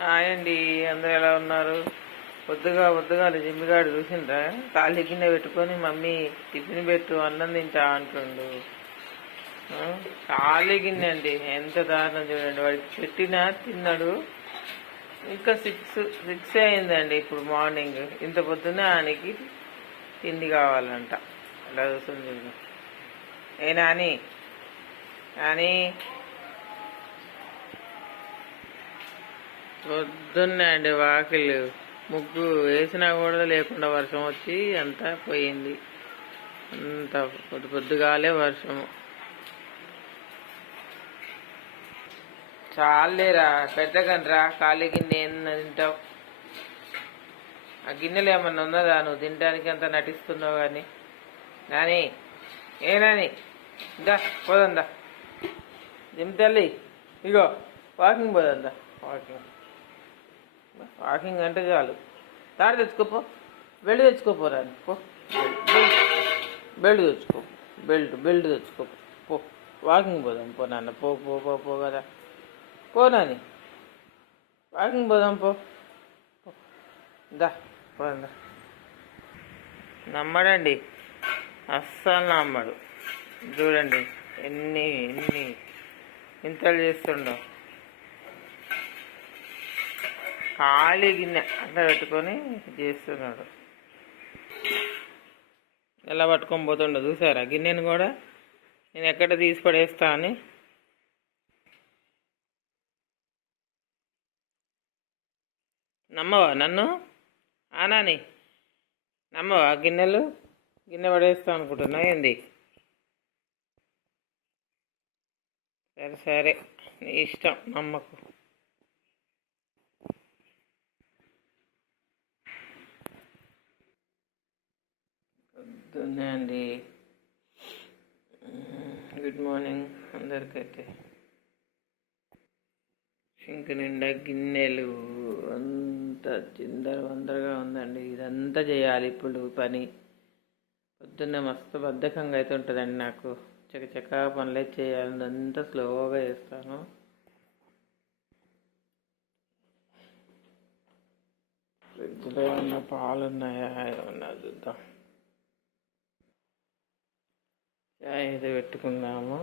Hi అండి, అందరూ ఎలా ఉన్నారు? పొద్దుగా జిమ్మిగాడు చూసిండ్రా? ఖాళీ గిన్నె పెట్టుకొని మమ్మీ టిఫిన్ పెట్టు అన్నం తింటా అంటుండు. ఖాళీ గిన్నె అండి, ఎంత దారుణం చూడండి. వాడికి పెట్టినా తిన్నాడు. ఇంకా సిక్స్ అయిందండి ఇప్పుడు మార్నింగ్. ఇంత పొద్దున్న ఆయనకి తిండి కావాలంట. అలా చూస్తుంది. ఏ నాని నాని పొద్దున్నే అండి వాకిలు ముగ్గు వేసినా కూడా లేకుండా వర్షం వచ్చి అంతా పోయింది. అంత పొద్దుగాలే వర్షము. చాలేరా, పెట్టకండిరా. ఖాళీ గిన్నె ఏమన్నా తింటావు? ఆ గిన్నెలు ఏమన్నా ఉన్నదా నువ్వు తినడానికి? అంత నటిస్తున్నావు కానీ. నాని ఏ నాని, దా పోదందా జిమ్ తల్లి. ఇగో వాకింగ్ పోదందా. వాకింగ్ అంటే చాలు. తాడు తెచ్చుకోపో, బెల్ట్ తెచ్చుకోపోరా. పో బెల్ట్ తెచ్చుకో, బెల్ట్ తెచ్చుకో. పో వాకింగ్ పోదాం. పో నాన్న, పో పో పో పో కదా. పో నాని, వాకింగ్ పోదాం. పో దా పోదా. నమ్మడండి, అస్సలు నమ్మడు. చూడండి ఎన్ని ఇంతలు చేస్తుండవు. ఖాళీ గిన్నె అట్లా పెట్టుకొని చేస్తున్నాడు. ఎలా పట్టుకొని పోతుండో చూసారా గిన్నెను కూడా? నేను ఎక్కడ తీసి పడేస్తా అని. నమ్మవా నన్ను? ఆనాని నమ్మవా? గిన్నె పడేస్తా అనుకుంటున్నా ఏంది? సరే నీ ఇష్టం, నమ్మకు. పొద్దున్నే అండి. Good morning అందరికైతే. సింక్ నిండా గిన్నెలు, అంతా చిందరవందరగా ఉందండి. ఇదంతా చేయాలి ఇప్పుడు పని. పొద్దున్నే మస్తు బద్ధకంగా అయితే ఉంటుందండి నాకు. చకచక పనులే చేయాలి, అంతా స్లోగా చేస్తాను. ఫ్రిడ్జ్లో ఏమన్నా పాలు ఉన్నాయా ఏమన్నా చూద్దాం. చాయ్ అయితే పెట్టుకుందాము.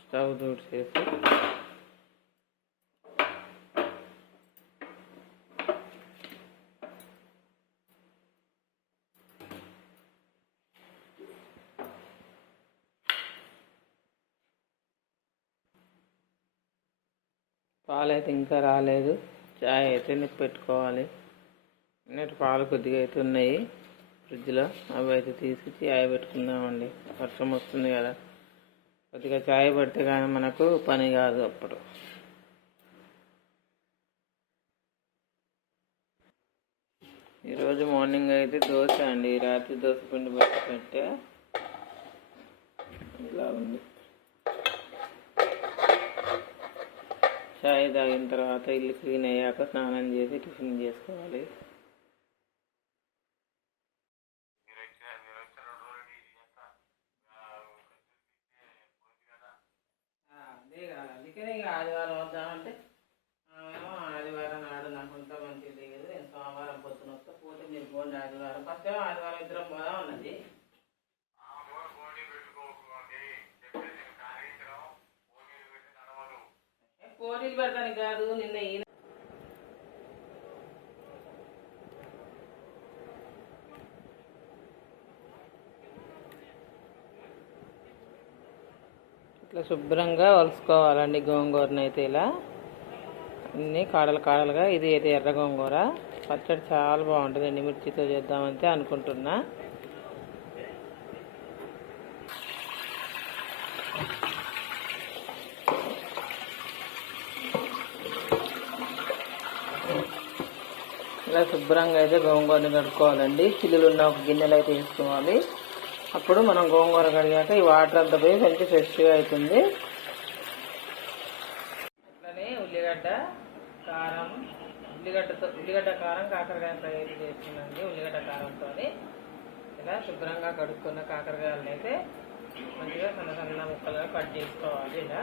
స్టవ్ దూడ్చేసి పాలైతే ఇంకా రాలేదు. చాయ్ అయితే నిప్పు పెట్టుకోవాలి. అన్నట్టు పాలు కొద్దిగా అయితే ఉన్నాయి ఫ్రిడ్జ్లో, అవి అయితే తీసి చాయ్ పెట్టుకుందామండి. వర్షం వస్తుంది కదా, కొద్దిగా చాయ్ పడితే కానీ మనకు పని కాదు అప్పుడు. ఈరోజు మార్నింగ్ అయితే దోశ అండి. రాత్రి దోశ పిండి పెట్టే ఇలా ఉంది. చాయ్ తాగిన తర్వాత ఇల్లు క్లీన్ అయ్యాక స్నానం చేసి టిఫిన్ చేసుకోవాలి. అందుకనే ఇక ఆదివారం వద్దామంటే ఆదివారం నాడు నాకు అంత మంచిది లేదు, నేను సోమవారం పొద్దున వస్తా. పోతే మీరు పోండి ఆదివారం. ఫస్ట్ ఆదివారం ఇద్దరం పోదాం అన్నది. పోటీలు పెడతానికి కాదు, నిన్న ఈయన ఇట్లా శుభ్రంగా వలుసుకోవాలండి గోంగూరను అయితే. ఇలా అన్నీ కాడలుగా. ఇది అయితే ఎర్ర గోంగూర పచ్చడి చాలా బాగుంటుంది. ఎండుమిర్చితో చేద్దామంటే అనుకుంటున్నా. ఇలా శుభ్రంగా అయితే గోంగూరని కడుక్కోవాలండి. చిల్లులు ఉన్న ఒక గిన్నెలు అయితే వేసుకోవాలి. అప్పుడు మనం గోంగూర కడిగాక ఈ వాటర్ అంతా పోయి మంచి ఫ్రెష్గా అవుతుంది. అట్లనే ఉల్లిగడ్డ కారం కాకరకాయ ఫ్రై అయితే చేస్తుందండి. ఉల్లిగడ్డ కారంతో ఇలా శుభ్రంగా కడుక్కున్న కాకరకాయలను అయితే మంచిగా సన్న ముక్కలుగా కట్ చేసుకోవాలి. ఇలా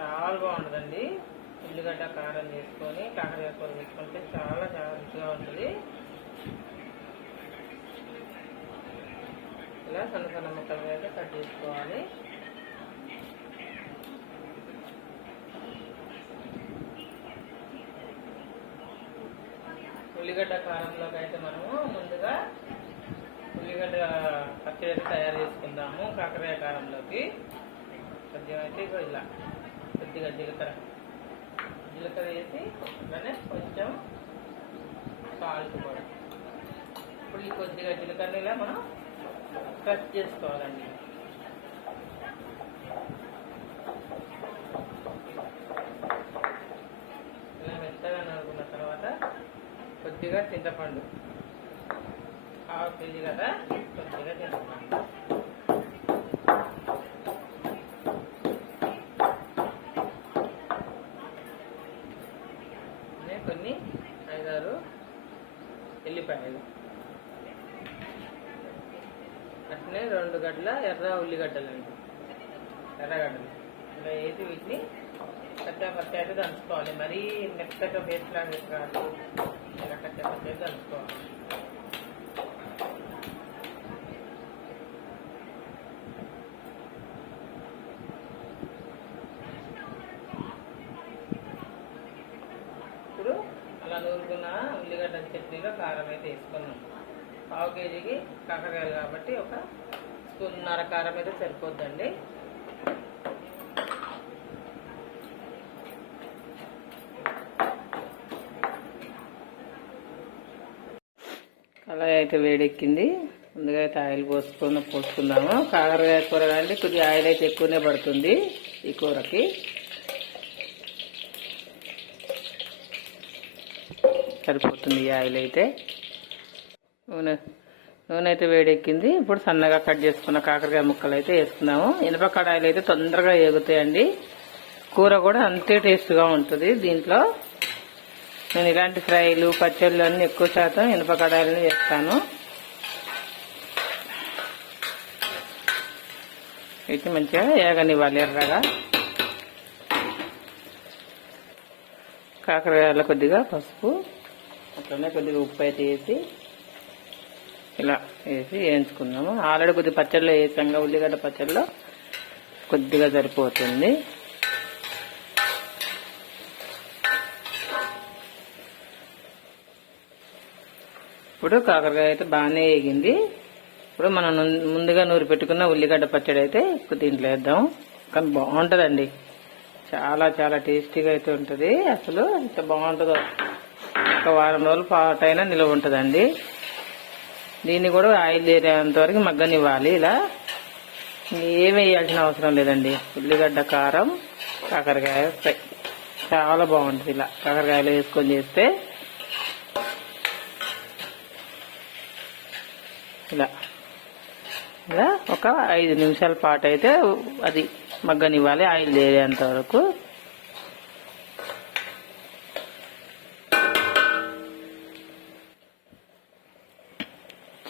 చాలా బాగుంటుందండి. ఉల్లిగడ్డ కారం వేసుకొని కాకరకాయ కూర వేసుకుంటే చాలా చాలా రుచిగా ఉంటుంది. ఇలా సన్న సన్న ముక్కలుగా అయితే కట్ చేసుకోవాలి. ఉల్లిగడ్డ కారంలోకి అయితే మనము ముందుగా ఉల్లిగడ్డ పచ్చడి అయితే తయారు చేసుకుందాము. కాకరకాయ కారంలోకి కొద్దిగా అయితే ఇలా కొద్దిగా జీలకర్ర వేసి అలానే కొంచెం సాల్ట్ కూడా. ఇప్పుడు ఈ కొద్దిగా జీలకర్ర ఇలా మనం క్రష్ చేసుకోవాలండి. ఇలా మెత్తగా నలుగున్న తర్వాత కొద్దిగా చింతపండు, 1/2 కేజీ కదా, కొద్దిగా చింతపండు, కొన్ని 5-6 ఎల్లిపాయలు, అట్లనే 2 గడ్డల ఎర్ర ఉల్లిగడ్డలండి, ఎర్రగడ్డలు. ఇలా వేసి వీటిని కచ్చా అయితే దంచుకోవాలి. మరీ మెత్తగా పేస్ట్ లాగా వేసుకోవాలి. ఇలా కచ్చా అయితే దంచుకోవాలి. ఇప్పుడు అలా నూరుకున్న ఉల్లిగడ్డ చట్నీలో కారం అయితే వేసుకున్నాం. 1/2 కేజీకి కాకరకాయలు కాబట్టి 1 స్పూన్నర కారం అయితే సరిపోద్దండి. కళాయి అయితే వేడెక్కింది. ముందుగా అయితే ఆయిల్ పోసుకుందాము. కాకరకాయ కూర కానీ కొద్దిగా ఆయిల్ అయితే ఎక్కువనే పడుతుంది ఈ కూరకి. సరిపోతుంది ఈ ఆయిల్ అయితే. నూనె అయితే వేడెక్కింది. ఇప్పుడు సన్నగా కట్ చేసుకున్న కాకరకాయ ముక్కలు అయితే వేసుకున్నాము. ఇనుప కడాయిలు అయితే తొందరగా ఎగుతాయండి. కూర కూడా అంతే టేస్ట్గా ఉంటుంది. దీంట్లో నేను ఇలాంటి ఫ్రైలు పచ్చళ్ళు అన్నీ ఎక్కువ శాతం ఇనుప కడాయిలను చేస్తాను. అయితే మంచిగా ఏగనివ్వాలి ఎర్రగా. కాకరకాయలు కొద్దిగా పసుపు, అట్లనే కొద్దిగా ఉప్పు అయితే వేసి ఇలా వేసి వేయించుకుందాము. ఆల్రెడీ కొద్దిగా పచ్చడిలో వేసాంగా, ఉల్లిగడ్డ పచ్చడిలో కొద్దిగా సరిపోతుంది. ఇప్పుడు కాకరకాయ అయితే బాగానే వేగింది. ఇప్పుడు మనం ముందుగా నూరి పెట్టుకున్న ఉల్లిగడ్డ పచ్చడి అయితే దీంట్లో వేద్దాం. కానీ బాగుంటుందండి, చాలా చాలా టేస్టీగా అయితే ఉంటుంది. అసలు ఎంత బాగుంటుందో. 1 వారం రోజుల పాటైనా నిల్వ ఉంటుందండి. దీన్ని కూడా ఆయిల్ తీరేంత వరకు మగ్గనివ్వాలి. ఇలా ఏమి వేయాల్సిన అవసరం లేదండి. ఉల్లిగడ్డ కారం కాకరకాయ ఫ్రై చాలా బాగుంటుంది. ఇలా కాకరకాయలు వేసుకొని చేస్తే ఇలా ఇలా 1 5 నిమిషాల పాటు అయితే అది మగ్గనివ్వాలి ఆయిల్ తేలేంత వరకు.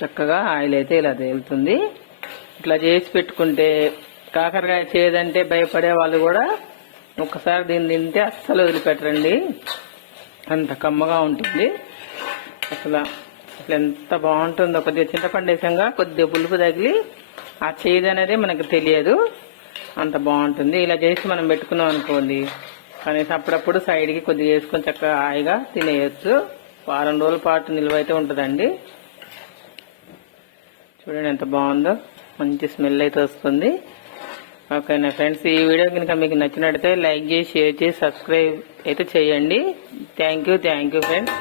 చక్కగా ఆయిల్ అయితే ఇలా తేలుతుంది. ఇట్లా చేసి పెట్టుకుంటే కాకరకాయ చేదంటే భయపడే వాళ్ళు కూడా ఒక్కసారి దీన్ని తింటే అస్సలు వదిలిపెట్టరండి. అంత కమ్మగా ఉంటుంది. అసలు ఎంత బాగుంటుందో. కొద్దిగా చింతపండు వేసంగా కొద్దిగా పులుపు తగిలి ఆ చేదు అనేది మనకు తెలియదు. అంత బాగుంటుంది. ఇలా చేసి మనం పెట్టుకున్నాం అనుకోండి, కనీసం అప్పుడప్పుడు సైడ్కి కొద్దిగా వేసుకొని చక్కగా హాయిగా తినేయచ్చు. 1 వారం రోజుల పాటు నిల్వ అయితే ఉంటుందండి. చూడండి ఎంత బాగుందో, మంచి స్మెల్ అయితే వస్తుంది. ఓకేనా ఫ్రెండ్స్, ఈ వీడియో కనుక మీకు నచ్చినట్లయితే లైక్ చేసి, షేర్ చేసి, సబ్స్క్రైబ్ అయితే చేయండి. Thank you friends.